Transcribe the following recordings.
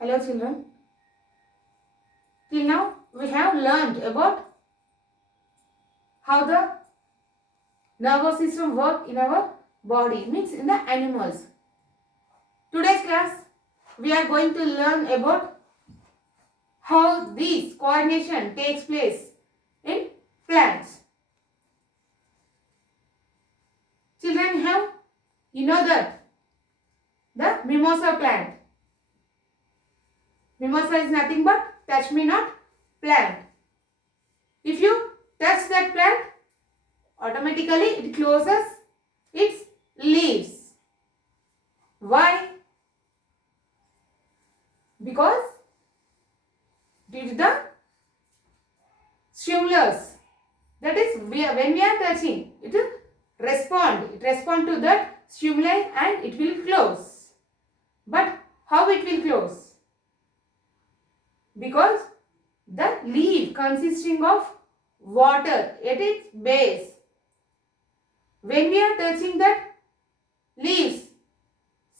Hello children. Till now we have learned about how the nervous system work in our body, means in the animals. Today's class we are going to learn about how this coordination takes place in plants. Children, you know that the mimosa plant. Mimosa is nothing but touch me not plant. If you touch that plant, automatically it closes its leaves. Why? Because due to the stimulus, that is when we are touching, it will respond to that stimuli and it will close. But how it will close? Because the leaf consisting of water at its base. When we are touching that leaves,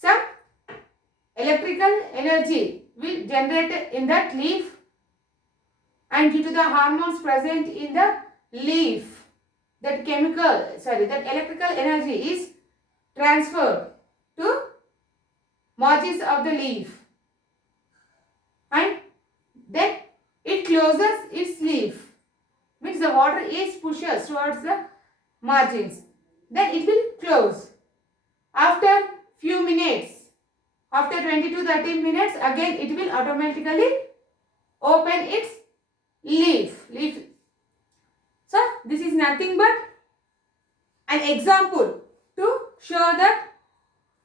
some electrical energy will generate in that leaf, and due to the hormones present in the leaf, that electrical energy is transferred to margins of the leaf, and then it closes its leaf, means the water is pushes towards the margins, then it will close. After few minutes, after 20 to 30 minutes, again it will automatically open its leaf. So this is nothing but an example to show that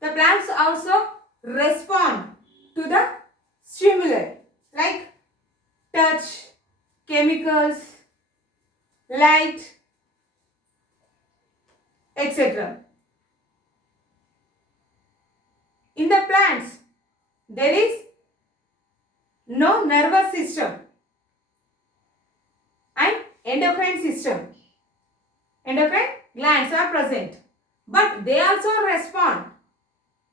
the plants also respond to the stimuli like touch, chemicals, light, etc. In the plants, there is no nervous system and endocrine system. Endocrine glands are present, but they also respond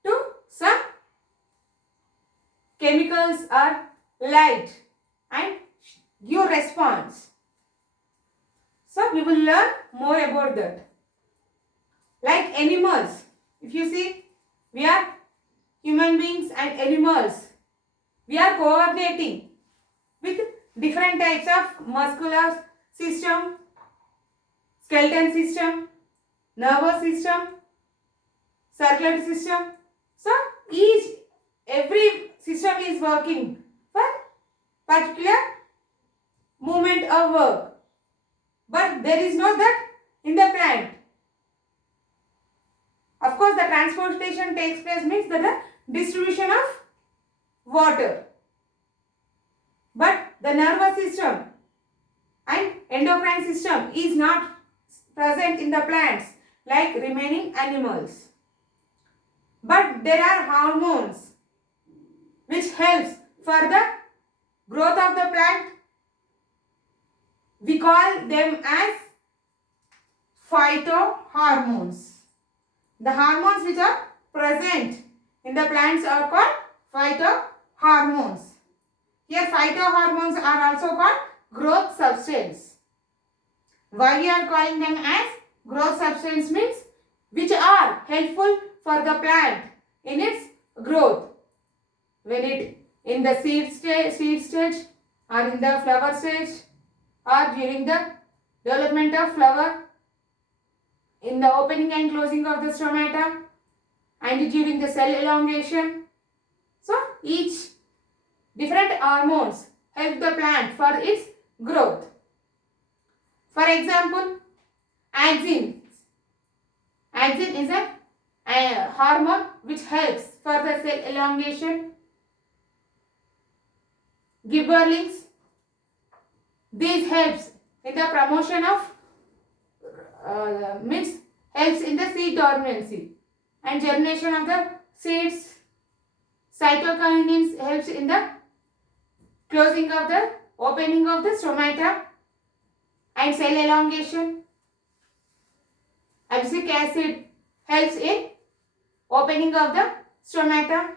to some chemicals or light and give response. So we will learn more about that. Like animals, if you see, we are human beings and animals. We are coordinating with different types of muscular system, skeleton system, nervous system, circulatory system. So every system is working for particular movement of work. But there is no that in the plant. Of course, the transportation takes place, means the distribution of water. But the nervous system and endocrine system is not present in the plants like remaining animals. But there are hormones which helps for the growth of the plant. We call them as phytohormones. The hormones which are present in the plants are called phytohormones. Here phytohormones are also called growth substance. Why we are calling them as growth substance means which are helpful for the plant in its growth. When it in the seed stage or in the flower stage or during the development of flower, in the opening and closing of the stomata, and during the cell elongation. So each different hormones help the plant for its growth. For example, axin. Axin is a hormone which helps for the cell elongation. Gibberellins. This helps in the promotion of means helps in the seed dormancy and germination of the seeds. Cytokinins helps in the closing of the opening of the stomata and cell elongation. Abscisic acid helps in opening of the stomata,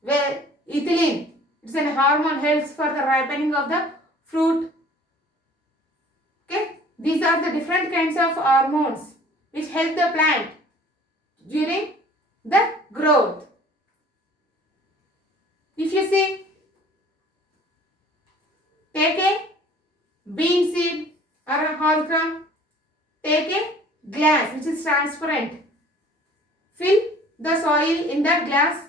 where ethylene. It's a hormone, helps for the ripening of the fruit. Okay, these are the different kinds of hormones which help the plant during the growth. If you see, take a bean seed or a holcrumb, take a glass which is transparent, fill the soil in that glass,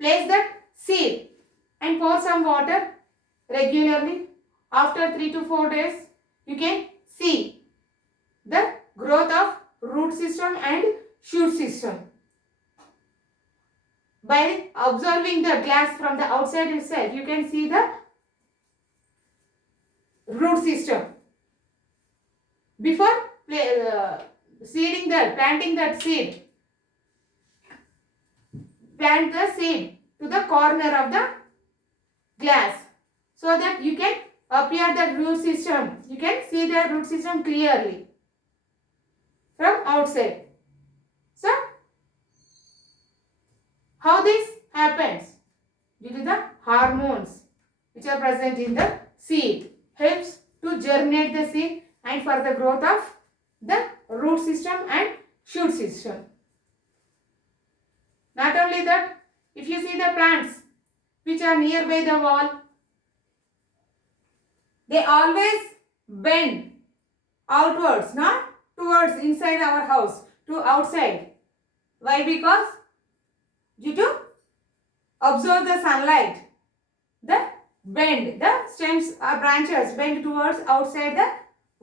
place that seed and pour some water regularly. After 3 to 4 days, you can see the growth of root system and shoot system. By observing the glass from the outside itself, you can see the root system. Before planting that seed, plant the seed to the corner of the glass so that you can appear the root system. You can see the root system clearly from outside. So, how this happens? Due to the hormones which are present in the seed, helps to germinate the seed and for the growth of the root system and shoot system. Not only that, if you see the plants which are nearby the wall, they always bend outwards, not towards inside our house, to outside. Why? Because due to absorb the sunlight, the bend, the stems or branches bend towards outside the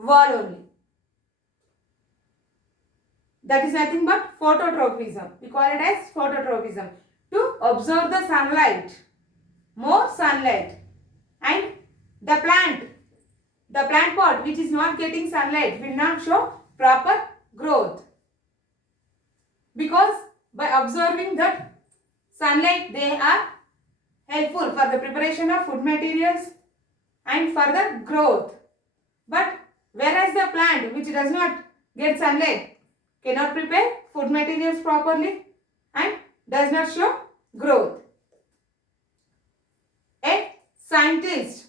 wall only. That is nothing but phototropism. We call it as phototropism. To absorb the sunlight, more sunlight, and the plant pot which is not getting sunlight will not show proper growth. Because by observing that sunlight, they are helpful for the preparation of food materials and for the growth. But whereas the plant which does not get sunlight cannot prepare food materials properly and does not show growth. A scientist,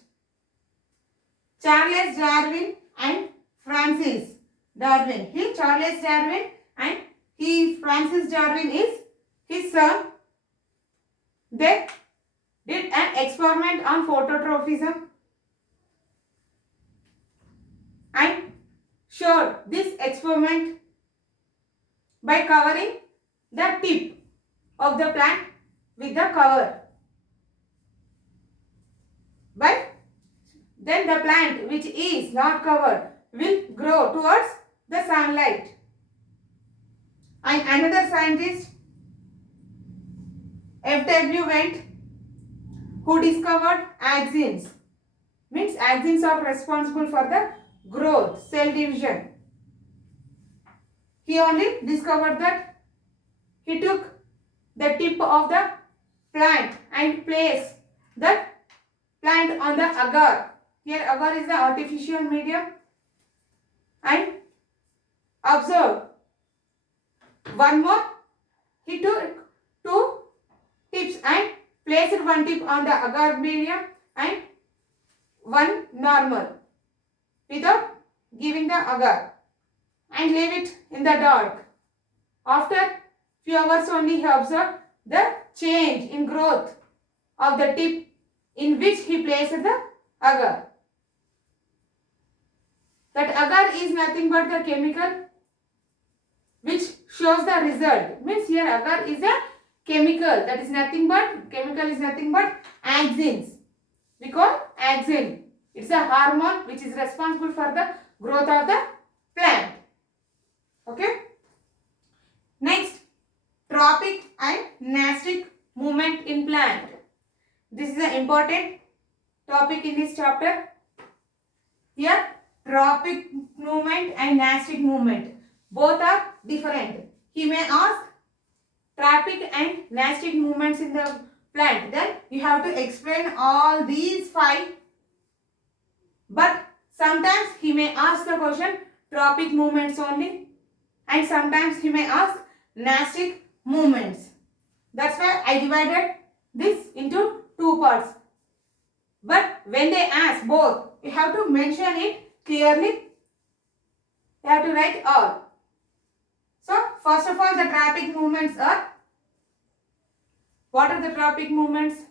Charles Darwin and Francis Darwin. Charles Darwin and Francis Darwin is his son. They did an experiment on phototropism and showed this experiment by covering the tip of the plant with the cover. Then the plant which is not covered will grow towards the sunlight. And another scientist, F.W. Went, who discovered axons. Means axons are responsible for the growth, cell division. He only discovered that. He took the tip of the plant and placed that plant on the agar. Here agar is the artificial medium. And observe. One more. He took two tips and placed one tip on the agar medium and one normal without giving the agar and leave it in the dark. After few hours only he observed the change in growth of the tip in which he placed the agar. That agar is nothing but the chemical which shows the result. Means here agar is a chemical that is nothing but axons. We call axon. It's a hormone which is responsible for the growth of the plant. Okay. Next, tropic and nastic movement in plant. This is an important topic in this chapter. Here, tropic movement and nastic movement. Both are different. He may ask tropic and nastic movements in the plant. Then you have to explain all these 5. But sometimes he may ask the question tropic movements only. And sometimes he may ask nastic movements. That's why I divided this into two parts. But when they ask both, you have to mention it clearly. You have to write all. So, first of all, the traffic movements are, what are the traffic movements?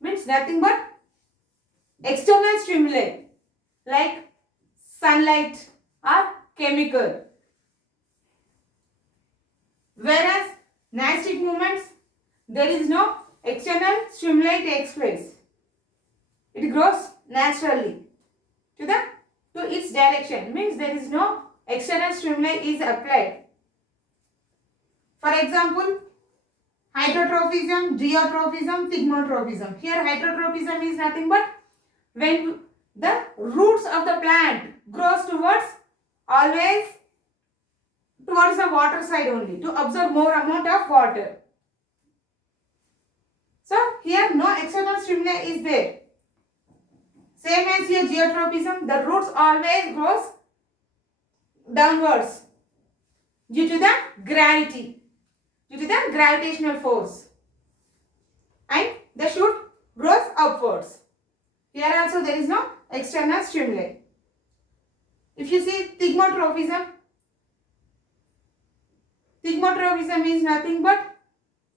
Means nothing but external stimuli like sunlight or chemical. Whereas nastic movements, there is no external stimuli takes place. It grows naturally to its direction. Means there is no external stimuli is applied. For example, hydrotrophism, geotrophism, thigmotrophism. Here hydrotrophism is nothing but when the roots of the plant grows always towards the water side only to absorb more amount of water. So here no external stimuli is there. Same as here geotrophism, the roots always grows downwards due to the gravity, due to the gravitational force, and the shoot grows upwards. Here also there is no external stimuli. If you see thigmotrophism, thigmotrophism is nothing but,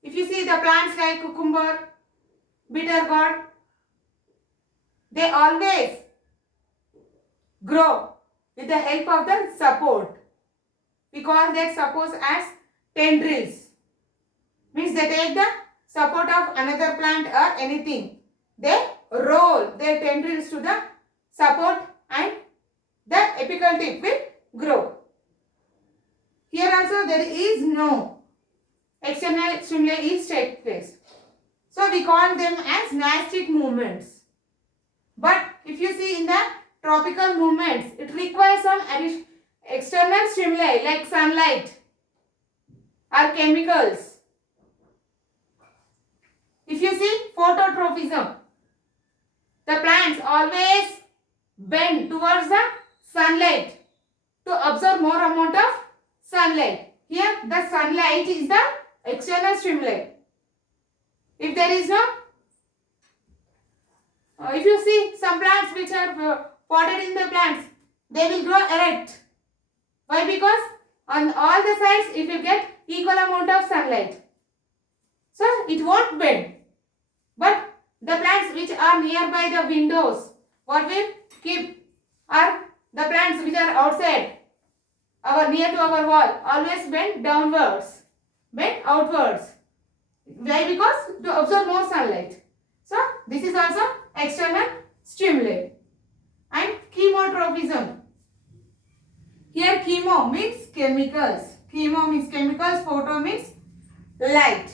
if you see the plants like cucumber, bitter gourd, they always grow with the help of the support. We call that support as tendrils. Means they take the support of another plant or anything. They roll their tendrils to the support and the apical tip will grow. Here also there is no external stimuli is take place. So we call them as nastic movements. But if you see in the tropical movements, it requires some external stimuli like sunlight or chemicals. If you see phototrophism, the plants always bend towards the sunlight to absorb more amount of sunlight. Here the sunlight is the external stimuli. If there is no, if you see some plants which are potted in the plants, they will grow erect. Why? Because on all the sides it will get equal amount of sunlight. So it won't bend. But the plants which are nearby the windows, what will keep are the plants which are outside, near to our wall, always bend downwards, bend outwards. Why? Because to absorb more sunlight. So this is also external stimuli. And chemotrophism. Here chemo means chemicals. Chemo means chemicals, photo means light.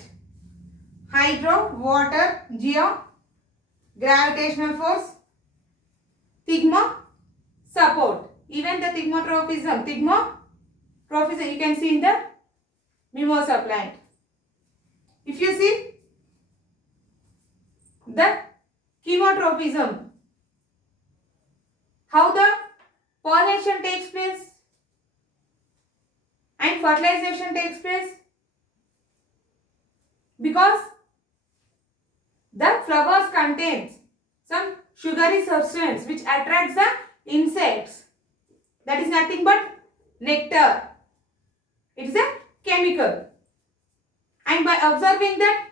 Hydro, water, geo, gravitational force, thigmo, support. Even the thigmotrophism, you can see in the mimosa plant. If you see the chemotrophism, how the pollination takes place and fertilization takes place, because the flowers contains some sugary substance which attracts the insects. That is nothing but nectar. It is a chemical. And by observing that,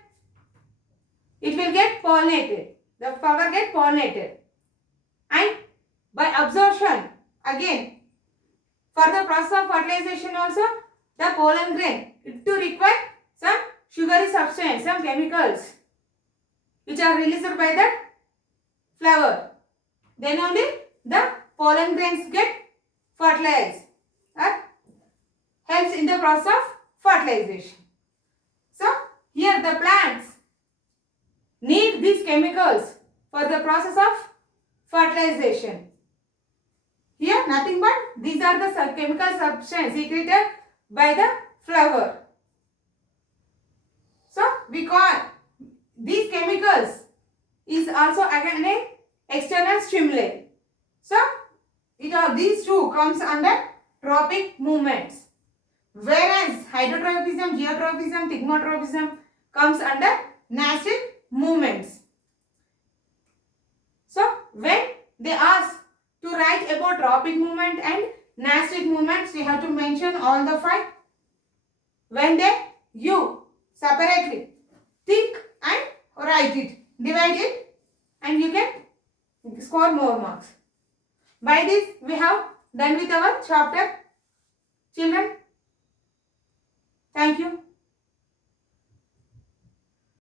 it will get pollinated. The flower get pollinated. And by absorption, again, for the process of fertilization also, the pollen grain, it to require some sugary substance, some chemicals which are released by the flower. Then only the pollen grains get fertilized or helps in the process of fertilization. So here the plants need these chemicals for the process of fertilization. Here nothing but these are the chemical substances secreted by the flower. So we call these chemicals is also again an external stimuli. So these two comes under tropic movements. Whereas hydrotrophism, geotrophism, thigmotrophism comes under nastic movements. So when they ask to write about tropic movement and nastic movements, you have to mention all the 5. When you separately think and write it, divide it, and you can score more marks. By this, we have done with our chapter. Children, thank you.